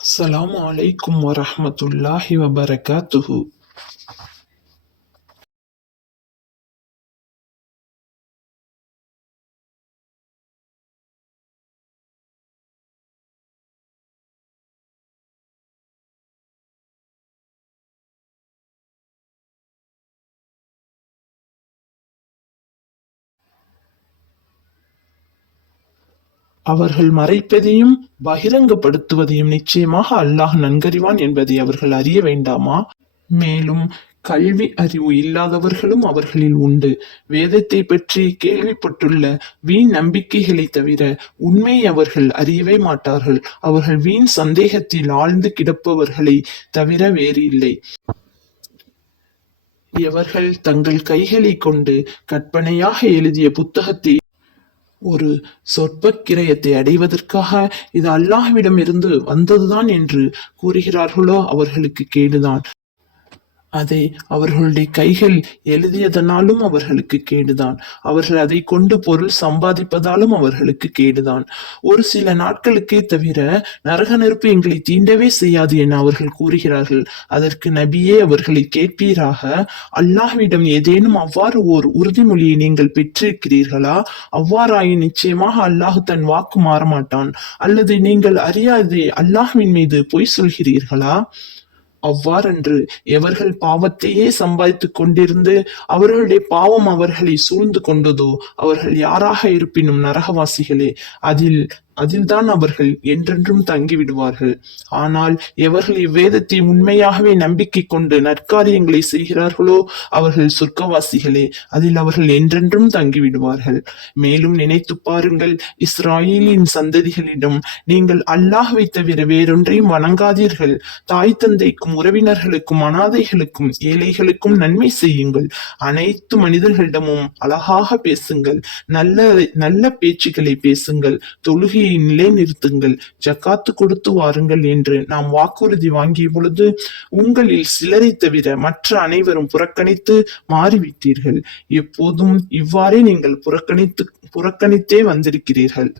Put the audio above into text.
அஸ்ஸலாமு அலைக்கும் வரஹ்மத்துல்லாஹி வபரகாத்துஹு. அவர்கள் மறைப்பதையும் பகிரங்கப்படுத்துவதையும் நிச்சயமாக அல்லாஹ் நன்கறிவான் என்பதை அவர்கள் அறிய வேண்டாமா? மேலும் கல்வி அறிவு இல்லாதவர்களும் அவர்களில் உண்டு. வேதத்தை பற்றி கேள்விப்பட்டுள்ள வீண் நம்பிக்கைகளை தவிர உண்மையை அவர்கள் அறியவே மாட்டார்கள். அவர்கள் வீண் சந்தேகத்தில் ஆழ்ந்து கிடப்பவர்களை தவிர வேறு இல்லை. எவர்கள் தங்கள் கைகளை கொண்டு கற்பனையாக எழுதிய புத்தகத்தை ஒரு சொற்பக்கிரயத்தை அடைவதற்காக இது அல்லாஹ்விடம் இருந்து வந்ததுதான் என்று கூறுகிறார்களோ அவர்களுக்கு கேடுதான். அதை அவர்களுடைய கைகள் எழுதியதனாலும் அவர்களுக்கு கேடுதான். அவர்கள் அதை கொண்டு பொருள் சம்பாதிப்பதாலும் அவர்களுக்கு கேடுதான். ஒரு சில நாட்களுக்கே தவிர நரக நெருப்பு எங்களை தீண்டவே செய்யாது என அவர்கள் கூறுகிறார்கள். அதற்கு நபியே அவர்களை கேட்பீராக, அல்லாஹ்விடம் ஏதேனும் அவ்வாறு ஓர் உறுதிமொழியை நீங்கள் பெற்றிருக்கிறீர்களா? அவ்வாறாயின் நிச்சயமாக அல்லாஹ் தன் வாக்கு மாறமாட்டான். அல்லது நீங்கள் அறியாதே அல்லாஹ்வின் மீது பொய் சொல்கிறீர்களா? அவ்வாறன்று எவர்கள் பாவத்தையே சம்பாதித்துக் கொண்டிருந்து அவர்களுடைய பாவம் அவர்களை சூழ்ந்து கொண்டதோ அவர்கள் யாராக இருப்பினும் நரகவாசிகளே, அதில்தான் அவர்கள் என்றென்றும் தங்கிவிடுவார்கள். ஆனால் எவர்கள் இவ்வேதத்தை உண்மையாகவே நம்பிக்கை கொண்டு நற்காரியங்களை செய்கிறார்களோ அவர்கள் சொர்க்கவாசிகளே, அதில் அவர்கள் என்றென்றும் தங்கிவிடுவார்கள். மேலும் நினைத்து பாருங்கள், இஸ்ராயேலின் சந்ததிகளிடம் நீங்கள் அல்லாஹ்வை தவிர வேறொன்றையும் வணங்காதீர்கள். தாய் தந்தைக்கும் உறவினர்களுக்கும் அனாதைகளுக்கும் ஏழைகளுக்கும் நன்மை செய்யுங்கள். அனைத்து மனிதர்களிடமும் அழகாக பேசுங்கள். நல்ல பேச்சுக்களை பேசுங்கள். தொழுகையை நிலைநிறுத்துங்கள். ஜக்காத்து கொடுத்து வாருங்கள் என்று நாம் வாக்குறுதி வாங்கிய பொழுது உங்களில் சிலரை தவிர மற்ற அனைவரும் புறக்கணித்து மாறிவிட்டீர்கள். எப்போதும் இவ்வாறே நீங்கள் புறக்கணித்தே வந்திருக்கிறீர்கள்.